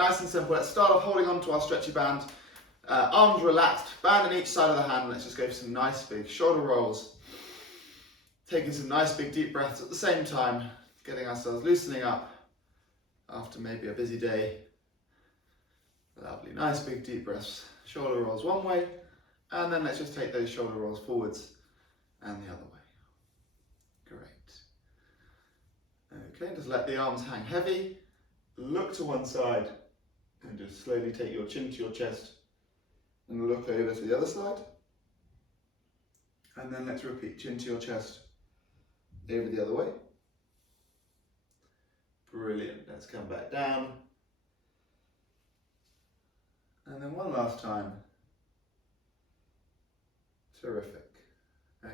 nice and simple. Let's start off holding on to our stretchy band. Arms relaxed, band on each side of the hand. Let's just go for some nice big shoulder rolls. Taking some nice big deep breaths at the same time, getting ourselves loosening up after maybe a busy day. Lovely, nice big deep breaths. Shoulder rolls one way, and then let's just take those shoulder rolls forwards and the other way. Great. Okay, just let the arms hang heavy. Look to one side and just slowly take your chin to your chest and look over to the other side. And then let's repeat, chin to your chest, over the other way. Brilliant. Let's come back down. And then one last time. Terrific.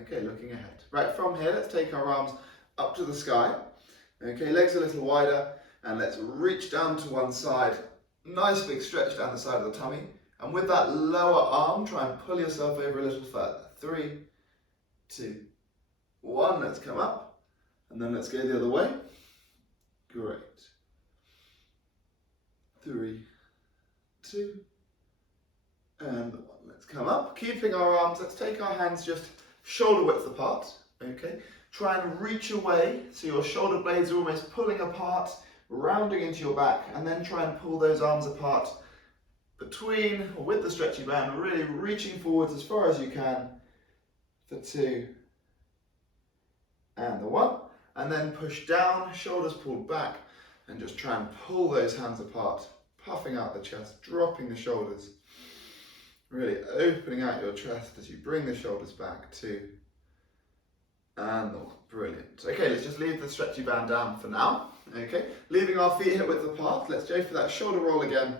Okay, looking ahead. Right, from here, let's take our arms up to the sky. Okay, legs a little wider, and let's reach down to one side. Nice big stretch down the side of the tummy. And with that lower arm, try and pull yourself over a little further. 3, 2, 1. Let's come up. And then let's go the other way. Great. 3, 2, and 1. Let's come up. Keeping our arms, let's take our hands just shoulder width apart. Okay. Try and reach away so your shoulder blades are almost pulling apart, rounding into your back, and then try and pull those arms apart between or with the stretchy band, really reaching forwards as far as you can for 2 and the 1. And then push down, shoulders pulled back, and just try and pull those hands apart, puffing out the chest, dropping the shoulders, really opening out your chest as you bring the shoulders back. 2 and the 1. Brilliant. Okay, let's just leave the stretchy band down for now. Okay, leaving our feet hip width apart, let's go for that shoulder roll again,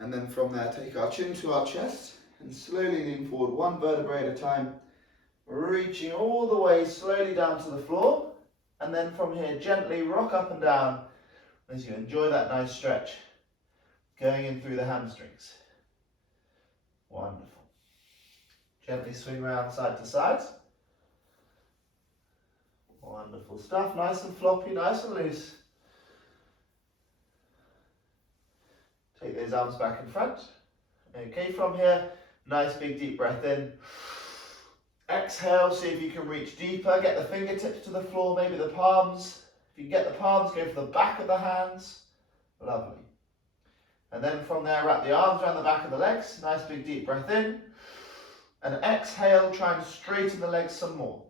and then from there take our chin to our chest and slowly lean forward one vertebrae at a time, reaching all the way slowly down to the floor. And then from here, gently rock up and down as you enjoy that nice stretch, going in through the hamstrings. Wonderful. Gently swing around side to side. Wonderful stuff. Nice and floppy, nice and loose. Take those arms back in front. Okay, from here, nice big deep breath in. Exhale, see if you can reach deeper, get the fingertips to the floor, maybe the palms. If you can get the palms, go for the back of the hands. Lovely. And then from there, wrap the arms around the back of the legs. Nice big deep breath in. And exhale, try and straighten the legs some more.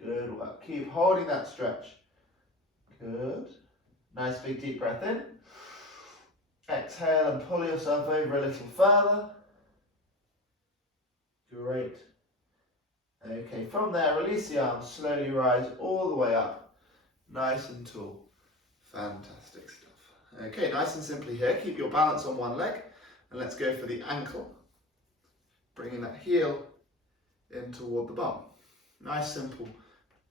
Good work. Keep holding that stretch. Good. Nice big deep breath in. Exhale and pull yourself over a little further. Great. Okay, from there, release the arms, slowly rise all the way up. Nice and tall. Fantastic stuff. Okay, nice and simply here, keep your balance on one leg, and let's go for the ankle. Bringing that heel in toward the bum. Nice simple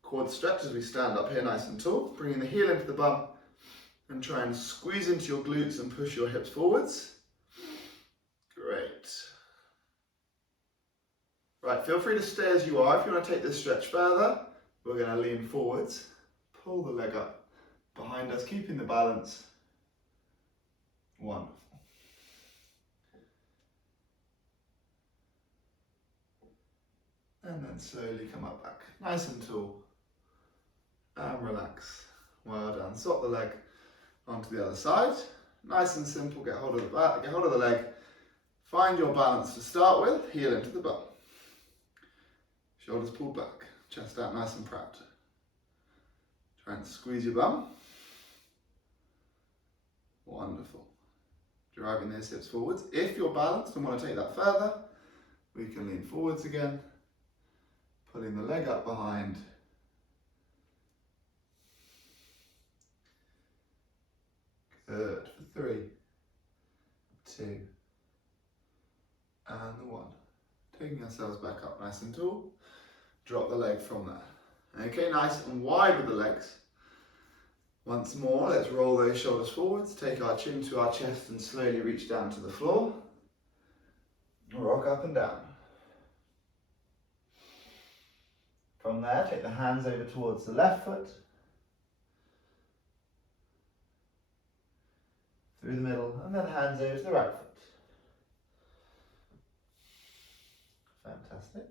quad stretch as we stand up here nice and tall. Bringing the heel into the bum, and try and squeeze into your glutes and push your hips forwards. Great. Right, feel free to stay as you are. If you want to take this stretch further, we're going to lean forwards, pull the leg up behind us, keeping the balance. Wonderful. And then slowly come up back, nice and tall. And relax. Well done. Swap the leg onto the other side. Nice and simple. Get hold of the back, get hold of the leg. Find your balance to start with. Heel into the bum. Shoulders pulled back, chest out nice and proud. Try and squeeze your bum. Wonderful. Driving those hips forwards. If you're balanced and want to take that further, we can lean forwards again, pulling the leg up behind. Good. For 3, 2, and the 1. Taking ourselves back up nice and tall. Drop the leg from there. Okay, nice and wide with the legs. Once more, let's roll those shoulders forwards, take our chin to our chest and slowly reach down to the floor. Rock up and down. From there, take the hands over towards the left foot. through the middle, and then hands over to the right foot. Fantastic.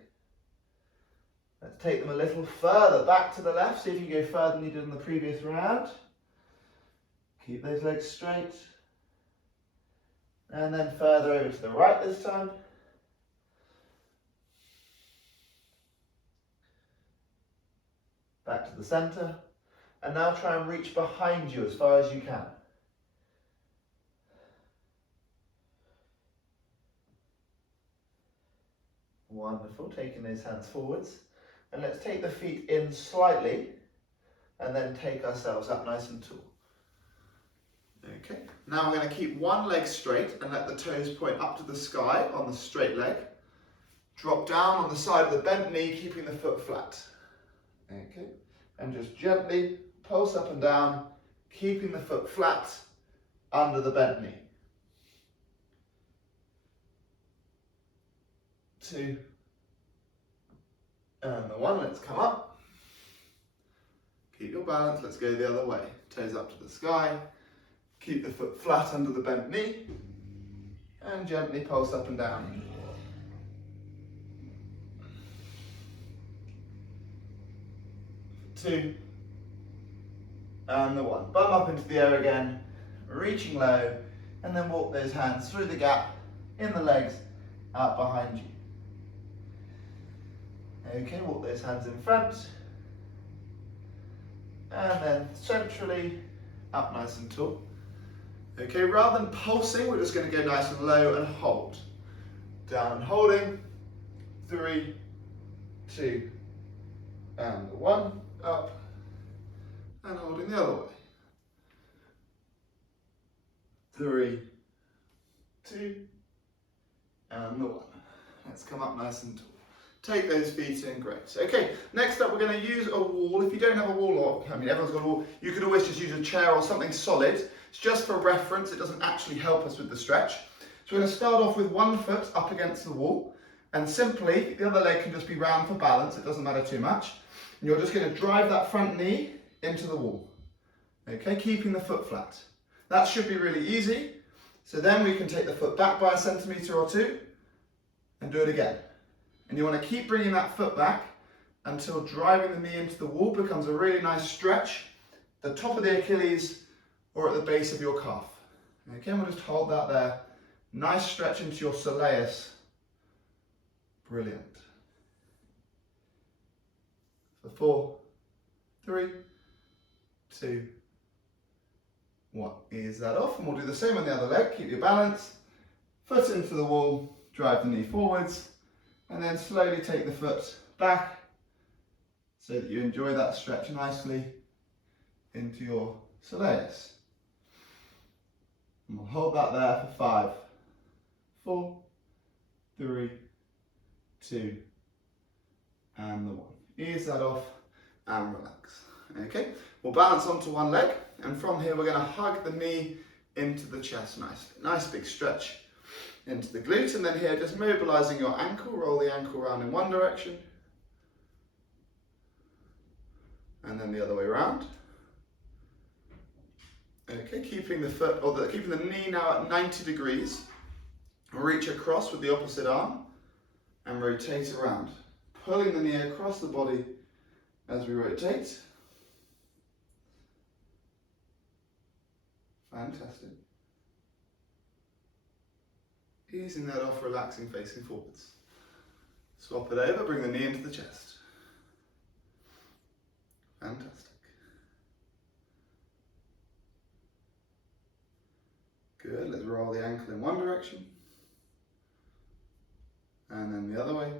Let's take them a little further back to the left. See if you go further than you did in the previous round. Keep those legs straight. And then further over to the right this time. Back to the center. And now try and reach behind you as far as you can. Wonderful, taking those hands forwards. And let's take the feet in slightly and then take ourselves up nice and tall. Okay, now we're going to keep one leg straight and let the toes point up to the sky on the straight leg. Drop down on the side of the bent knee, keeping the foot flat. Okay, and just gently pulse up and down, keeping the foot flat under the bent knee. 2, and the 1, let's come up. Keep your balance, let's go the other way. Toes up to the sky, keep the foot flat under the bent knee, and gently pulse up and down. 2, and the 1. Bum up into the air again, reaching low, and then walk those hands through the gap in the legs, out behind you. Okay, walk those hands in front, and then centrally, up nice and tall. Okay, rather than pulsing, we're just going to go nice and low and hold. Down and holding, 3, 2, and 1, up, and holding the other way. 3, 2, and the 1. Let's come up nice and tall. Take those feet in, great. Okay, next up we're going to use a wall. If you don't have a wall, or I mean everyone's got a wall, you could always just use a chair or something solid. It's just for reference, it doesn't actually help us with the stretch. So we're going to start off with one foot up against the wall, and simply, the other leg can just be round for balance, it doesn't matter too much. And you're just going to drive that front knee into the wall. Okay, keeping the foot flat. That should be really easy. So then we can take the foot back by a centimetre or 2, and do it again. And you want to keep bringing that foot back until driving the knee into the wall becomes a really nice stretch, the top of the Achilles or at the base of your calf. Okay, we'll just hold that there. Nice stretch into your soleus. Brilliant. For 4, 3, 2, 1. Ease that off, and we'll do the same on the other leg. Keep your balance. Foot into the wall, drive the knee forwards. And then slowly take the foot back so that you enjoy that stretch nicely into your soleus. And we'll hold that there for 5, 4, 3, 2, and the 1. Ease that off and relax. Okay, we'll balance onto one leg, and from here we're going to hug the knee into the chest nicely. Nice big stretch into the glute, and then here just mobilizing your ankle, roll the ankle around in one direction and then the other way around. Okay, keeping the foot or keeping the knee now at 90 degrees. Reach across with the opposite arm and rotate around, pulling the knee across the body as we rotate. Fantastic. Easing that off, relaxing, facing forwards. Swap it over, bring the knee into the chest. Fantastic. Good, let's roll the ankle in one direction. And then the other way.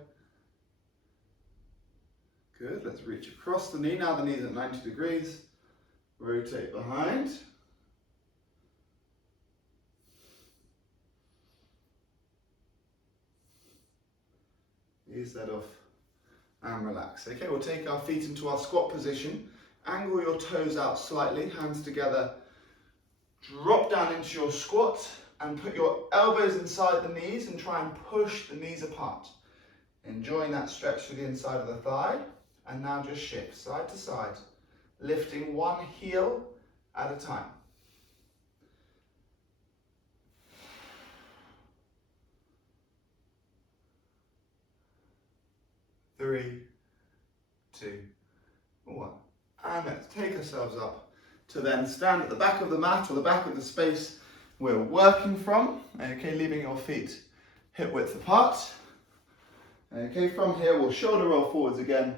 Good, let's reach across the knee. Now the knee's at 90 degrees. Rotate behind. Ease that off and relax. Okay, we'll take our feet into our squat position. Angle your toes out slightly, hands together. Drop down into your squat and put your elbows inside the knees and try and push the knees apart. Enjoying that stretch through the inside of the thigh. And now just shift side to side, lifting one heel at a time. 3, 2, 1. And let's take ourselves up to then stand at the back of the mat or the back of the space we're working from. Okay, leaving your feet hip width apart. Okay, from here we'll shoulder roll forwards again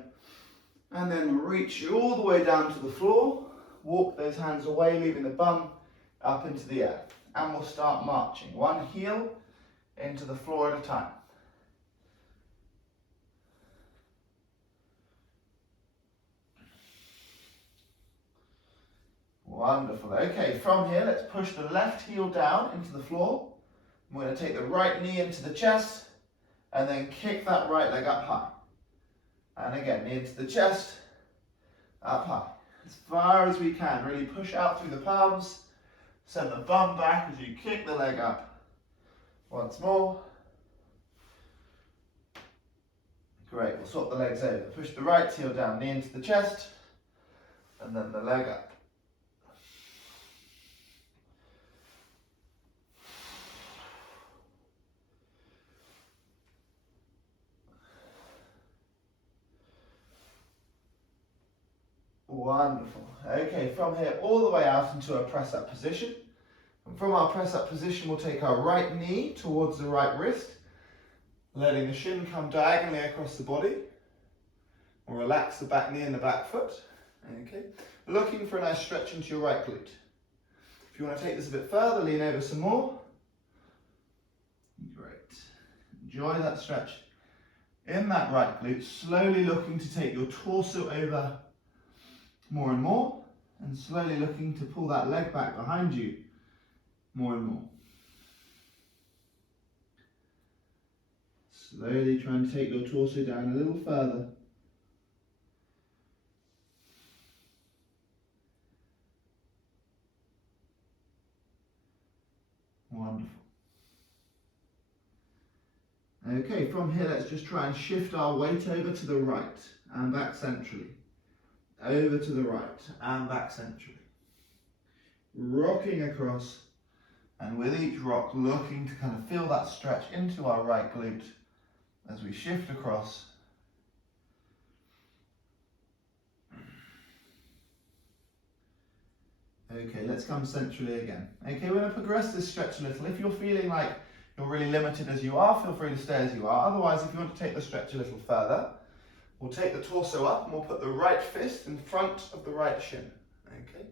and then reach all the way down to the floor. Walk those hands away, leaving the bum up into the air. And we'll start marching, one heel into the floor at a time. Wonderful. Okay, from here, let's push the left heel down into the floor. We're going to take the right knee into the chest and then kick that right leg up high. And again, knee into the chest, up high. As far as we can, really push out through the palms. Send the bum back as you kick the leg up. Once more. Great, we'll swap the legs over. Push the right heel down, knee into the chest, and then the leg up. Wonderful. Okay, from here all the way out into a press-up position. And from our press-up position, we'll take our right knee towards the right wrist, letting the shin come diagonally across the body. We'll relax the back knee and the back foot. Okay, looking for a nice stretch into your right glute. If you want to take this a bit further, lean over some more. Great. Enjoy that stretch in that right glute, slowly looking to take your torso over more and more, and slowly looking to pull that leg back behind you more and more. Slowly try and take your torso down a little further. Wonderful. Okay, from here let's just try and shift our weight over to the right and back centrally. Over to the right and back centrally. Rocking across, and with each rock looking to kind of feel that stretch into our right glute as we shift across. Okay, let's come centrally again. Okay, we're going to progress this stretch a little. If you're feeling like you're really limited as you are, feel free to stay as you are. Otherwise, if you want to take the stretch a little further, we'll take the torso up and we'll put the right fist in front of the right shin. Okay.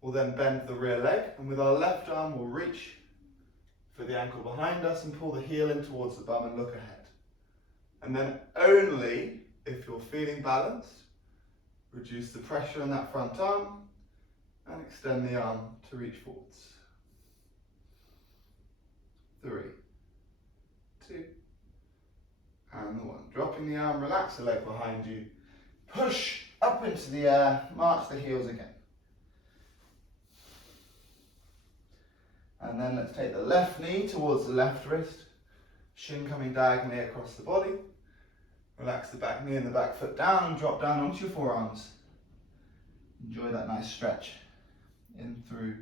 We'll then bend the rear leg, and with our left arm we'll reach for the ankle behind us and pull the heel in towards the bum and look ahead. And then only if you're feeling balanced, reduce the pressure on that front arm and extend the arm to reach forwards. 3, 2, and the 1. Dropping the arm, relax the leg behind you. Push up into the air, march the heels again. And then let's take the left knee towards the left wrist. Shin coming diagonally across the body. Relax the back knee and the back foot down and drop down onto your forearms. Enjoy that nice stretch in through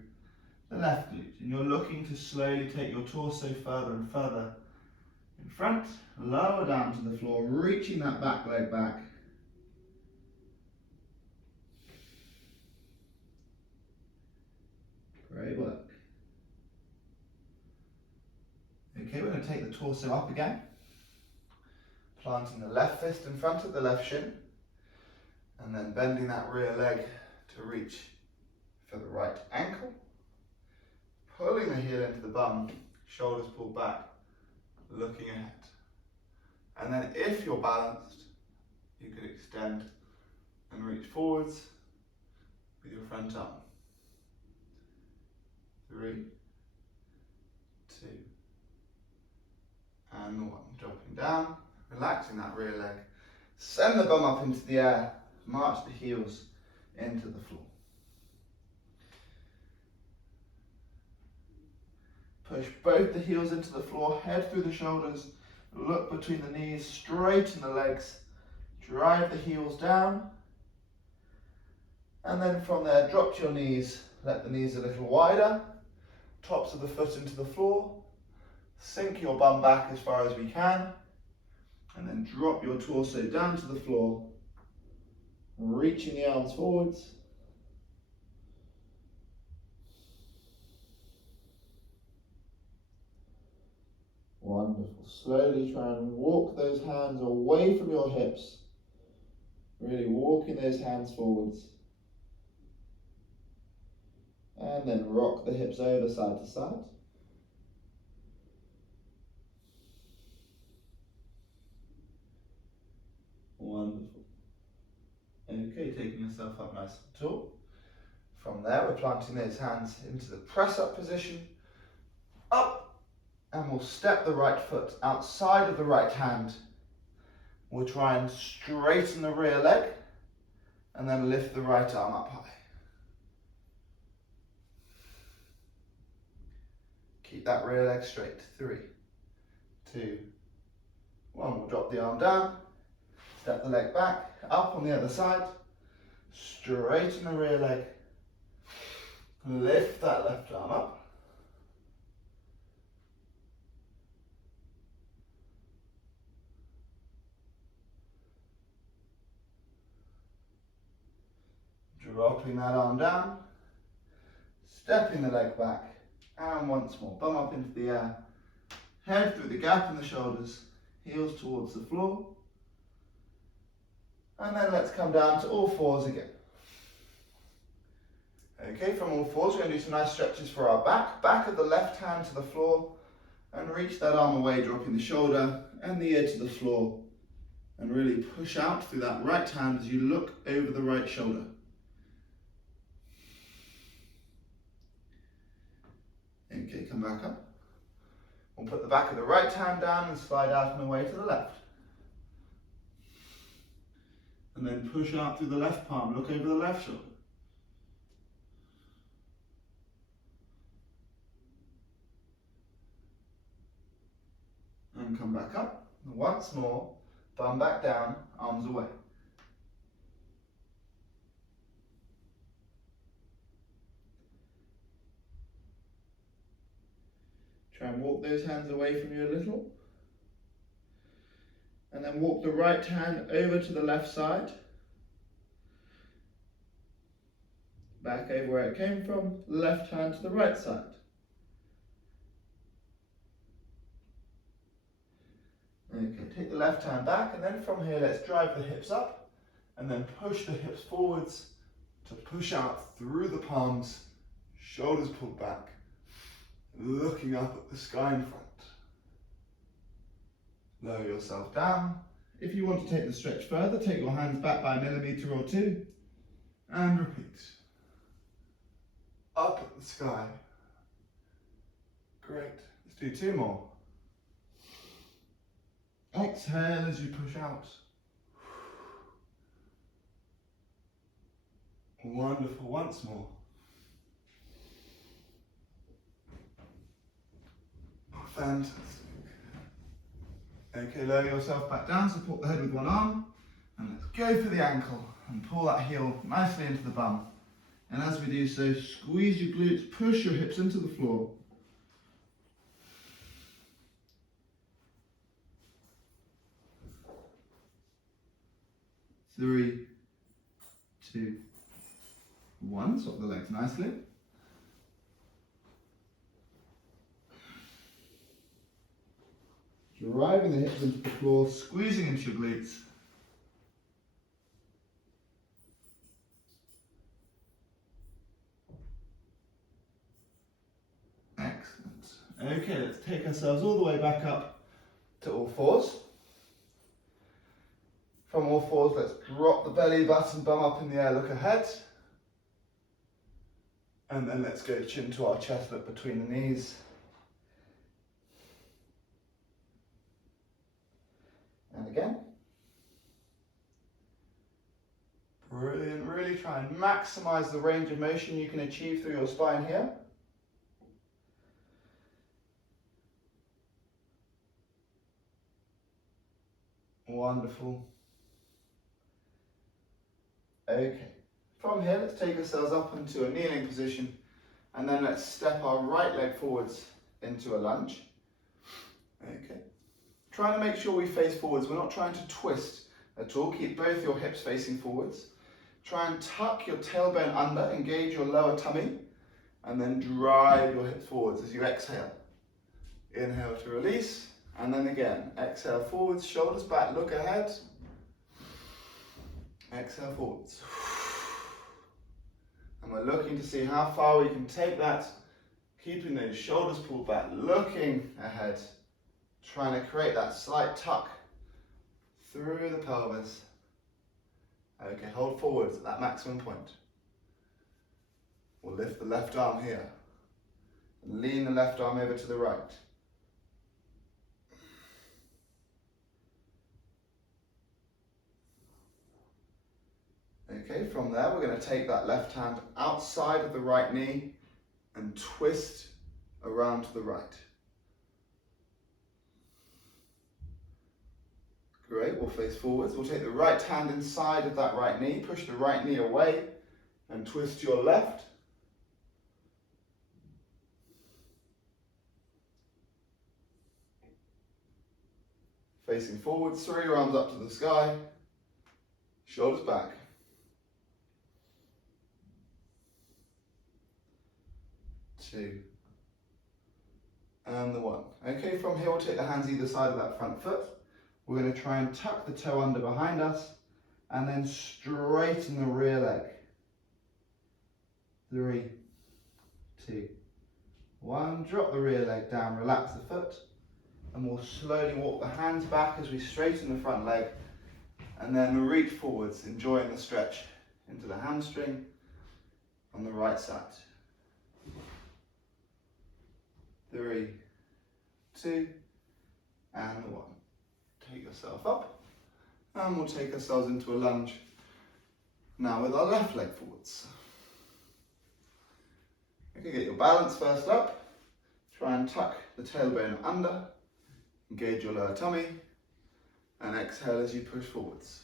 the left glute. And you're looking to slowly take your torso further and further in front, lower down to the floor, reaching that back leg back. Great work. Okay, we're going to take the torso up again, planting the left fist in front of the left shin, and then bending that rear leg to reach for the right ankle, pulling the heel into the bum, shoulders pulled back, looking ahead. And then if you're balanced, you could extend and reach forwards with your front arm. 3, 2, and 1. Dropping down, relaxing that rear leg. Send the bum up into the air, march the heels into the floor. Push both the heels into the floor, head through the shoulders, look between the knees, straighten the legs, drive the heels down, and then from there drop your knees, let the knees a little wider, tops of the foot into the floor, sink your bum back as far as we can, And then drop your torso down to the floor, reaching the arms forwards. Wonderful. Slowly try and walk those hands away from your hips. Really walking those hands forwards. And then rock the hips over side to side. Wonderful. Okay, taking yourself up nice and tall. From there, we're planting those hands into the press-up position. Up, and we'll step the right foot outside of the right hand. We'll try and straighten the rear leg, and then lift the right arm up high. Keep that rear leg straight. 3, 2, 1. We'll drop the arm down, step the leg back, up on the other side, straighten the rear leg, lift that left arm up. Dropping that arm down, stepping the leg back, and once more, bum up into the air, head through the gap in the shoulders, heels towards the floor, and then let's come down to all fours again. Okay, from all fours, we're going to do some nice stretches for our back of the left hand to the floor, and reach that arm away, dropping the shoulder and the ear to the floor, and really push out through that right hand as you look over the right shoulder. Okay, come back up. We'll put the back of the right hand down and slide out and away to the left. And then push out through the left palm, look over the left shoulder. And come back up. Once more, bum back down, arms away. Try and walk those hands away from you a little. And then walk the right hand over to the left side. Back over where it came from, left hand to the right side. Okay, take the left hand back, and then from here let's drive the hips up and then push the hips forwards to push out through the palms, shoulders pulled back, looking up at the sky in front. Lower yourself down. If you want to take the stretch further, take your hands back by 1 millimeter or 2 and repeat. Up at the sky. Great. Let's do 2 more. Exhale as you push out. Wonderful. Once more. Fantastic. Okay, lower yourself back down, support the head with one arm, and let's go for the ankle and pull that heel nicely into the bum. And as we do so, squeeze your glutes, push your hips into the floor. Three, 2, 1. Swap the legs nicely. Driving the hips into the floor, squeezing into your glutes. Excellent. Okay, let's take ourselves all the way back up to all fours. From all fours, let's drop the belly button, bum up in the air, look ahead. And then let's go chin to our chest, look between the knees. And again. Brilliant. Really try and maximize the range of motion you can achieve through your spine here. Wonderful. Okay. From here, let's take ourselves up into a kneeling position, and then let's step our right leg forwards into a lunge. Okay. Trying to make sure we face forwards. We're not trying to twist at all. Keep both your hips facing forwards. Try and tuck your tailbone under, engage your lower tummy, and then drive your hips forwards as you exhale. Inhale to release, and then again, exhale forwards, shoulders back, look ahead. Exhale forwards. And we're looking to see how far we can take that, keeping those shoulders pulled back, looking ahead, trying to create that slight tuck through the pelvis. Okay, hold forwards at that maximum point. We'll lift the left arm here. And lean the left arm over to the right. Okay, from there we're going to take that left hand outside of the right knee and twist around to the right. Great, we'll face forwards. We'll take the right hand inside of that right knee, push the right knee away and twist your left. Facing forwards, throw your arms up to the sky, shoulders back. Two. And the one. Okay, from here we'll take the hands either side of that front foot. We're going to try and tuck the toe under behind us and then straighten the rear leg. 3, 2, 1. Drop the rear leg down, relax the foot, and we'll slowly walk the hands back as we straighten the front leg and then reach forwards, enjoying the stretch into the hamstring on the right side. 3, 2, and 1. Take yourself up, and we'll take ourselves into a lunge now with our left leg forwards. Okay, get your balance first up. Try and tuck the tailbone under, engage your lower tummy, and exhale as you push forwards.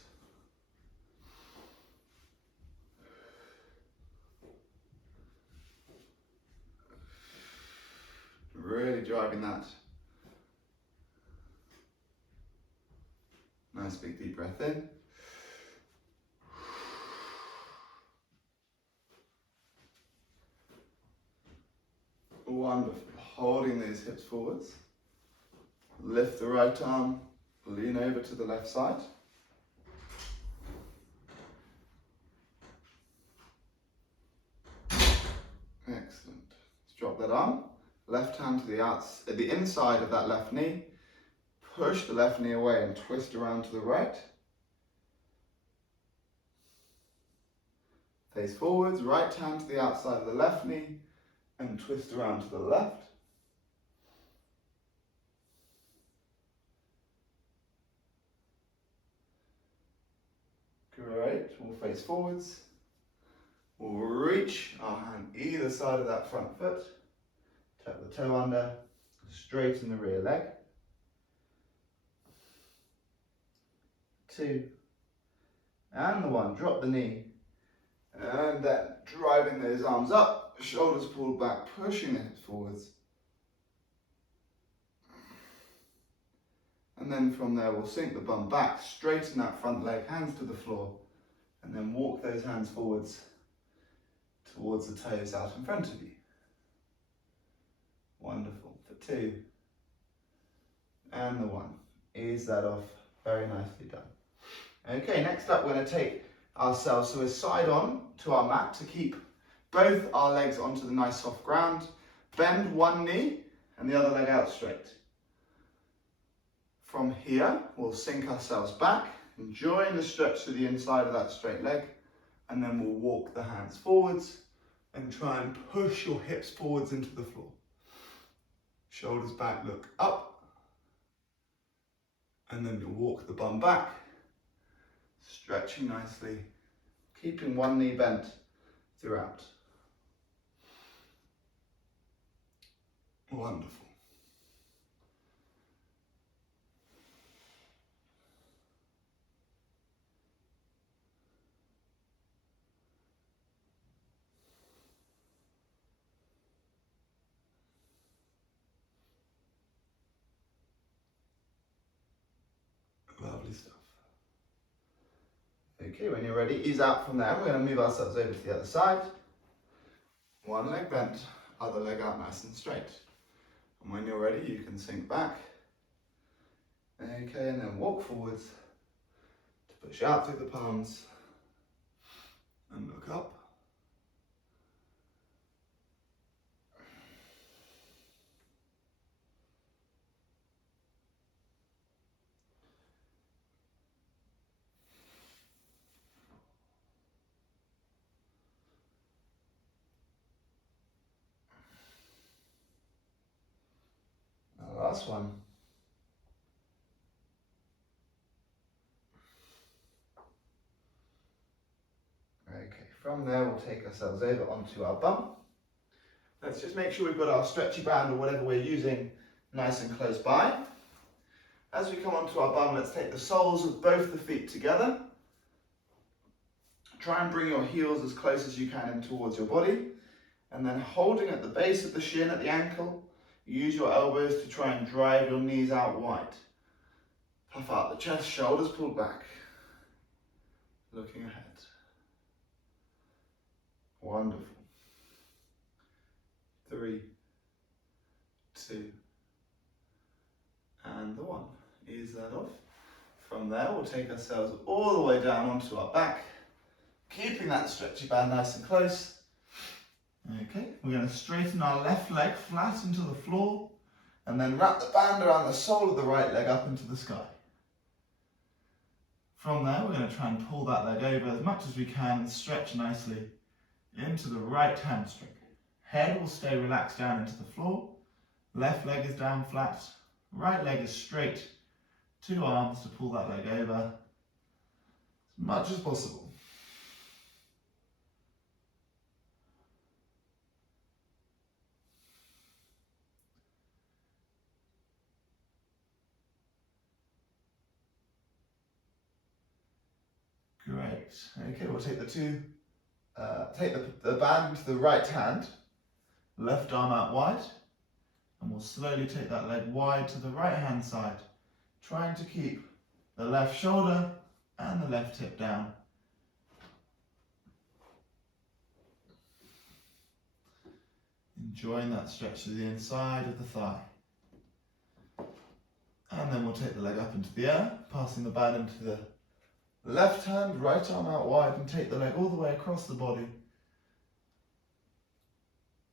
Really driving that. Nice big deep breath in. Wonderful. Holding those hips forwards. Lift the right arm, lean over to the left side. Excellent. Let's drop that arm. Left hand to the inside of that left knee. Push the left knee away and twist around to the right. Face forwards, right hand to the outside of the left knee and twist around to the left. Great, we'll face forwards. We'll reach our hand either side of that front foot. Tuck the toe under, straighten the rear leg. 2, and the 1. Drop the knee, and then driving those arms up, shoulders pulled back, pushing the hips forwards. And then from there we'll sink the bum back, straighten that front leg, hands to the floor, and then walk those hands forwards towards the toes out in front of you. Wonderful. For 2, and the 1. Ease that off. Very nicely done. Okay, next up we're going to take ourselves, so we're side on to our mat to keep both our legs onto the nice soft ground. Bend one knee and the other leg out straight. From here, we'll sink ourselves back, enjoying the stretch to the inside of that straight leg, and then we'll walk the hands forwards and try and push your hips forwards into the floor. Shoulders back, look up, and then you'll walk the bum back, stretching nicely, keeping one knee bent throughout. Wonderful. Okay, when you're ready, ease out from there. We're going to move ourselves over to the other side. One leg bent, other leg out nice and straight. And when you're ready, you can sink back. Okay, and then walk forwards to push out through the palms and look up. Now, last one. Okay, from there we'll take ourselves over onto our bum. Let's just make sure we've got our stretchy band or whatever we're using nice and close by. As we come onto our bum, let's take the soles of both the feet together. Try and bring your heels as close as you can in towards your body. And then holding at the base of the shin at the ankle, use your elbows to try and drive your knees out wide. Puff out the chest, shoulders pulled back. Looking ahead. Wonderful. 3, 2, and the 1. Ease that off. From there, we'll take ourselves all the way down onto our back, keeping that stretchy band nice and close. Okay, we're going to straighten our left leg flat into the floor, and then wrap the band around the sole of the right leg up into the sky. From there, we're going to try and pull that leg over as much as we can and stretch nicely into the right hamstring. Head will stay relaxed down into the floor. Left leg is down flat. Right leg is straight. 2 arms to pull that leg over as much as possible. Great. Okay, we'll take the band into the right hand. Left arm out wide. And we'll slowly take that leg wide to the right hand side, trying to keep the left shoulder and the left hip down. Enjoying that stretch to the inside of the thigh. And then we'll take the leg up into the air, passing the band into the left hand, right arm out wide, and take the leg all the way across the body.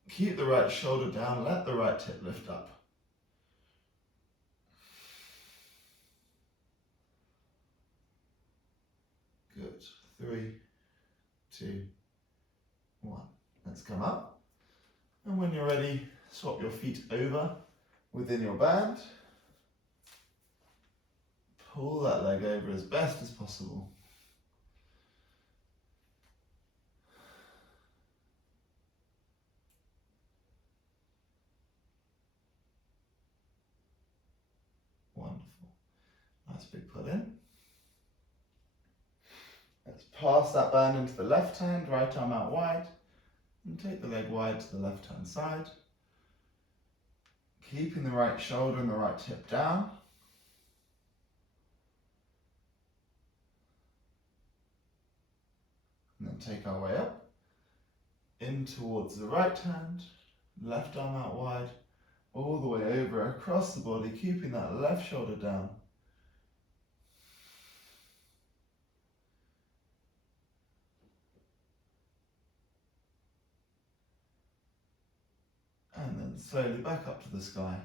Keep the right shoulder down, let the right hip lift up. Good. 3, 2, 1. Let's come up. And when you're ready, swap your feet over within your band. Pull that leg over as best as possible. Wonderful. Nice big pull in. Let's pass that band into the left hand, right arm out wide, and take the leg wide to the left hand side. Keeping the right shoulder and the right hip down. And then take our way up, in towards the right hand, left arm out wide, all the way over across the body, keeping that left shoulder down. And then slowly back up to the sky.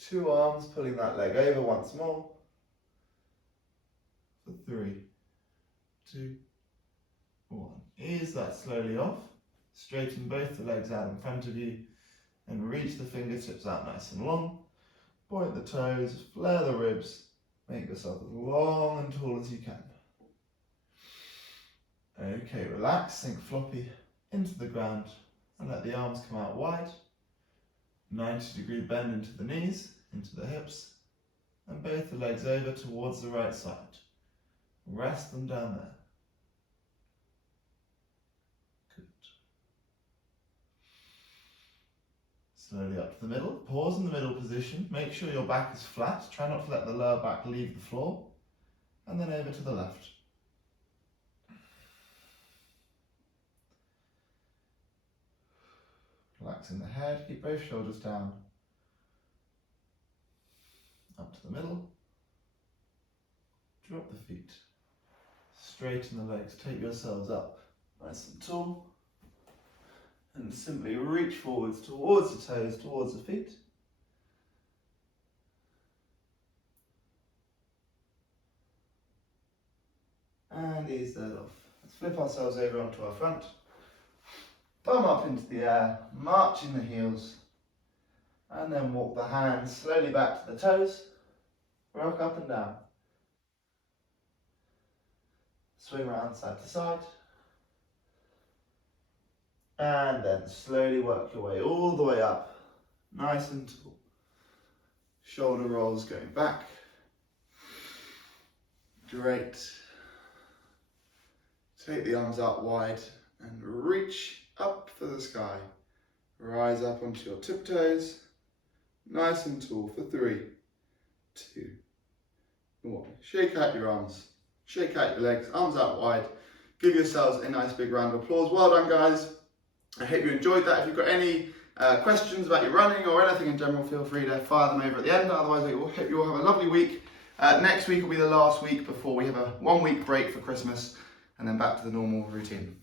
2 arms pulling that leg over once more. For 3, 2, 1. Ease that slowly off. Straighten both the legs out in front of you and reach the fingertips out nice and long. Point the toes, flare the ribs. Make yourself as long and tall as you can. Okay, relax, sink floppy into the ground and let the arms come out wide. 90-degree bend into the knees, into the hips, and both the legs over towards the right side. Rest them down there. Good. Slowly up to the middle. Pause in the middle position. Make sure your back is flat. Try not to let the lower back leave the floor. And then over to the left. Relaxing the head, keep both shoulders down. Up to the middle. Drop the feet. Straighten the legs, take yourselves up nice and tall. And simply reach forwards towards the toes, towards the feet. And ease those off. Let's flip ourselves over onto our front. Bum up into the air, marching the heels. And then walk the hands slowly back to the toes. Rock up and down. Swing around side to side. And then slowly work your way all the way up. Nice and tall. Shoulder rolls going back. Great. Take the arms out wide and reach up for the sky. Rise up onto your tiptoes. Nice and tall for 3, 2, 1. Shake out your arms. Shake out your legs. Arms out wide. Give yourselves a nice big round of applause. Well done, guys. I hope you enjoyed that. If you've got any questions about your running or anything in general, feel free to fire them over at the end. Otherwise, I hope you all have a lovely week. Next week will be the last week before we have a 1 week break for Christmas and then back to the normal routine.